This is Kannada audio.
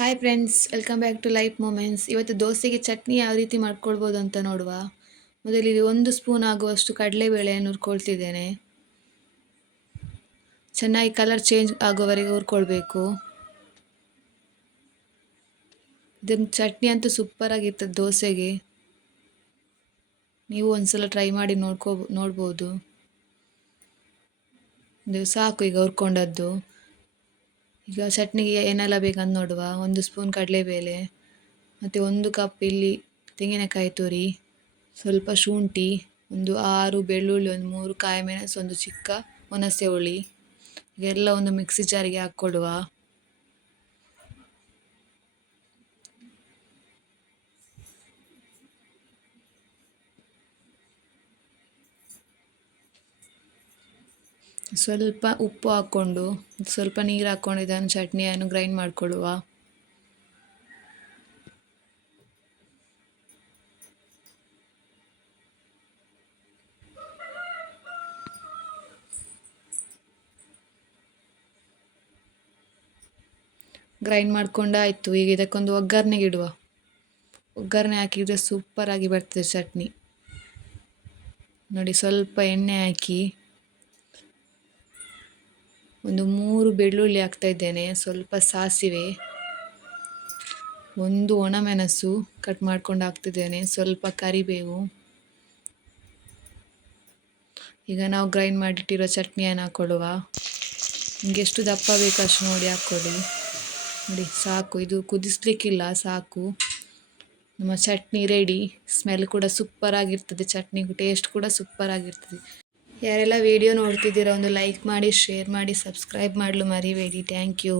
Hi friends welcome back to life moments ಇವತ್ತು ದೋಸೆಗೆ ಚಟ್ನಿ ಯಾವ ರೀತಿ ಮಾಡ್ಕೊಳ್ಬೋದು ಅಂತ ನೋಡುವ. ಮೊದಲಿಗೆ ಒಂದು ಸ್ಪೂನ್ ಆಗುವಷ್ಟು ಕಡಲೆಬೇಳೆಯನ್ನು ಹುರ್ಕೊಳ್ತಿದ್ದೇನೆ. ಚೆನ್ನಾಗಿ ಕಲರ್ ಚೇಂಜ್ ಆಗೋವರೆಗೆ ಹುರ್ಕೊಳ್ಬೇಕು. ಇದನ್ನು ಚಟ್ನಿ ಅಂತೂ ಸೂಪರಾಗಿರ್ತದೆ ದೋಸೆಗೆ. ನೀವು ಒಂದ್ಸಲ ಟ್ರೈ ಮಾಡಿ ನೋಡ್ಕೋ, ನೋಡ್ಬೋದು. ಇದು ಸಾಕು ಈಗ ಹುರ್ಕೊಂಡದ್ದು. ಈಗ ಚಟ್ನಿಗೆ ಏನೆಲ್ಲ ಬೇಕಂತ ನೋಡುವ. ಒಂದು ಸ್ಪೂನ್ ಕಡಲೆಬೇಳೆ, ಮತ್ತು ಒಂದು ಕಪ್ ಇಲ್ಲಿ ತೆಂಗಿನಕಾಯಿ ತುರಿ, ಸ್ವಲ್ಪ ಶುಂಠಿ, ಒಂದು ಆರು ಬೆಳ್ಳುಳ್ಳಿ, ಒಂದು ಮೂರು ಕಾಯಿ ಮೆಣಸು, ಒಂದು ಚಿಕ್ಕ ಹುಣಸೆ ಹುಳಿ ಎಲ್ಲ ಒಂದು ಮಿಕ್ಸಿ ಜಾರಿಗೆ ಹಾಕ್ಕೊಡುವ. ಸ್ವಲ್ಪ ಉಪ್ಪು ಹಾಕ್ಕೊಂಡು, ಸ್ವಲ್ಪ ನೀರು ಹಾಕ್ಕೊಂಡು ಇದನ್ನು ಚಟ್ನಿಯನ್ನು ಗ್ರೈಂಡ್ ಮಾಡಿಕೊಳ್ಳುವ. ಗ್ರೈಂಡ್ ಮಾಡ್ಕೊಂಡಾಯಿತು ಈಗ ಇದಕ್ಕೊಂದು ಒಗ್ಗರಣೆಗೆ ಇಡುವ. ಒಗ್ಗರಣೆ ಹಾಕಿದರೆ ಸೂಪರಾಗಿ ಬರ್ತದೆ ಚಟ್ನಿ. ನೋಡಿ, ಸ್ವಲ್ಪ ಎಣ್ಣೆ ಹಾಕಿ. ಒಂದು ಮೂರು ಬೆಳ್ಳುಳ್ಳಿ ಹಾಕ್ತಾ ಇದ್ದೇನೆ, ಸ್ವಲ್ಪ ಸಾಸಿವೆ, ಒಂದು ಒಣಮೆಣಸು ಕಟ್ ಮಾಡ್ಕೊಂಡು ಹಾಕ್ತಿದ್ದೇನೆ, ಸ್ವಲ್ಪ ಕರಿಬೇವು. ಈಗ ನಾವು ಗ್ರೈಂಡ್ ಮಾಡಿಟ್ಟಿರೋ ಚಟ್ನಿಯನ್ನು ಹಾಕ್ಕೊಳ್ಳುವ ನಿಮ್ಗೆ ಎಷ್ಟು ದಪ್ಪ ಬೇಕು ಅಷ್ಟು ನೋಡಿ ಹಾಕ್ಕೊಳ್ಳಿ. ನೋಡಿ, ಸಾಕು. ಇದು ಕುದಿಸ್ಲಿಕ್ಕಿಲ್ಲ, ಸಾಕು. ನಮ್ಮ ಚಟ್ನಿ ರೆಡಿ ಸ್ಮೆಲ್ ಕೂಡ ಸೂಪರ್ ಆಗಿರ್ತದೆ ಚಟ್ನಿ ಟೇಸ್ಟ್ ಕೂಡ ಸೂಪರ್ ಆಗಿರ್ತದೆ. ಯಾರೆಲ್ಲ ವಿಡಿಯೋ ನೋಡ್ತಿದ್ದೀರಾ ಒಂದು ಲೈಕ್ ಮಾಡಿ ಶೇರ್ ಮಾಡಿ ಸಬ್ಸ್ಕ್ರೈಬ್ ಮಾಡಲು ಮರಿಬೇಡಿ. Thank you